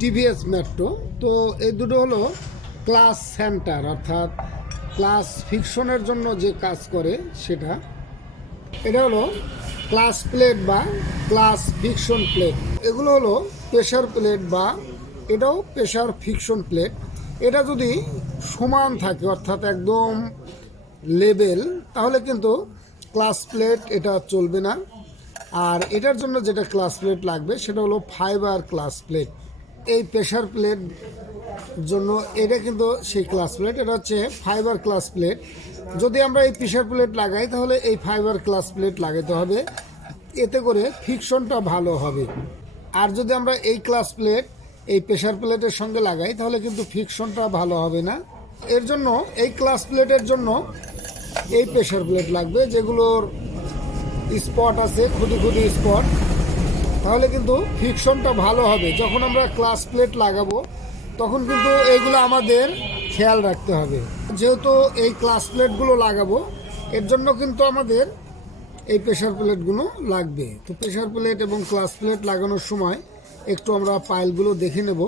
TVS metro. তো এই দুটো হলো ক্লাস সেন্টার, অর্থাৎ ক্লাস ফিকশনের জন্য যে কাজ করে সেটা। এটা হলো ক্লাস প্লেট বা ক্লাস ফিকশন প্লেট। এগুলো হলো প্রেশার প্লেট বা এটাও প্রেশার ফিকশন প্লেট। এটা যদি সমান থাকে অর্থাৎ একদম লেভেল, তাহলে কিন্তু ক্লাস প্লেট এটা চলবে না। আর এটার জন্য যেটা ক্লাস প্লেট লাগবে সেটা হলো ফাইবার ক্লাস প্লেট। এই প্রেশার প্লেট জন্য এটা কিন্তু সেই ক্লাস প্লেট, এটা হচ্ছে ফাইবার ক্লাস প্লেট। যদি আমরা এই প্রেশার প্লেট লাগাই তাহলে এই ফাইবার ক্লাস প্লেট লাগাতে হবে, এতে করে ফিকশনটা ভালো হবে। আর যদি আমরা এই ক্লাস প্লেট এই প্রেশার প্লেটের সঙ্গে লাগাই তাহলে কিন্তু ফিকশনটা ভালো হবে না। এর জন্য এই ক্লাস প্লেটের জন্য এই প্রেশার প্লেট লাগবে, যেগুলোর স্পট আছে, খুদি খুদি স্পট, তাহলে কিন্তু ফিকশনটা ভালো হবে। যখন আমরা ক্লাস প্লেট লাগাবো তখন কিন্তু এইগুলো আমাদের খেয়াল রাখতে হবে। যেহেতু এই ক্লাস প্লেটগুলো লাগাবো, এর জন্য কিন্তু আমাদের এই প্রেশার প্লেটগুলো লাগবে। তো প্রেশার প্লেট এবং ক্লাস প্লেট লাগানোর সময় একটু আমরা পাইলগুলো দেখে নেব,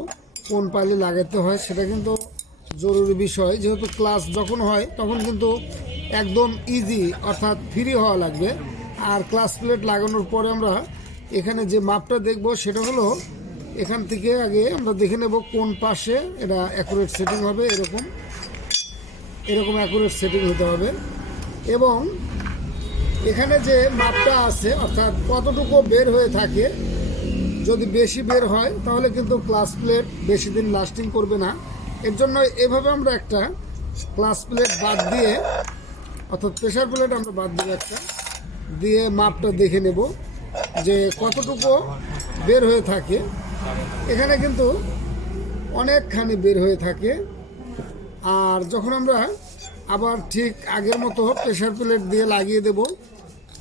কোন পাইলে লাগাতে হয় সেটা কিন্তু জরুরি বিষয়। যেহেতু ক্লাস যখন হয় তখন কিন্তু একদম ইজি অর্থাৎ ফ্রি হওয়া লাগবে। আর ক্লাস প্লেট লাগানোর পরে আমরা এখানে যে মাপটা দেখব সেটা হলো এখান থেকে আগে আমরা দেখে নেব কোন পাশে এটা অ্যাকুরেট সেটিং হবে। এরকম অ্যাকুরেট সেটিং হতে হবে। এবং এখানে যে মাপটা আছে অর্থাৎ কতটুকু বের হয়ে থাকে, যদি বেশি বের হয় তাহলে কিন্তু ক্লাস প্লেট বেশি দিন লাস্টিং করবে না। এর জন্য এভাবে আমরা একটা ক্লাস প্লেট বাদ দিয়ে, অর্থাৎ প্রেশার প্লেট আমরা বাদ দিয়ে একটা দিয়ে মাপটা দেখে নেব যে কতটুকু বের হয়ে থাকে। এখানে কিন্তু অনেকখানি বের হয়ে থাকে। আর যখন আমরা আবার ঠিক আগের মতো প্রেশার প্লেট দিয়ে লাগিয়ে দেব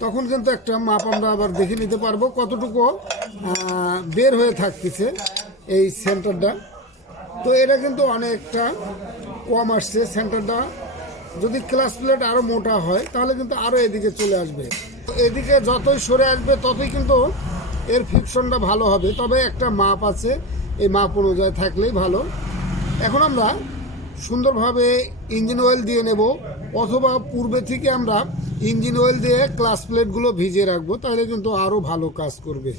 তখন কিন্তু একটা মাপ আমরা আবার দেখে নিতে পারবো কতটুকু বের হয়ে থাকতেছে এই সেন্টারটা। তো এটা কিন্তু অনেকটা কম আসছে সেন্টারটা। যদি ক্লাস প্লেট আরও মোটা হয় তাহলে কিন্তু আরও এদিকে চলে আসবে। এদিকে যতই সরে আসবে ততই কিন্তু এর ফিকশনটা ভালো হবে। তবে একটা মাপ আছে, এই মাপ অনুযায়ী থাকলেই ভালো। এখন আমরা সুন্দরভাবে ইঞ্জিন অয়েল দিয়ে নেব, অথবা পূর্বে থেকে আমরা ইঞ্জিন অয়েল দিয়ে ক্লাস প্লেটগুলো ভিজিয়ে রাখবো, তাহলে কিন্তু আরও ভালো কাজ করবে।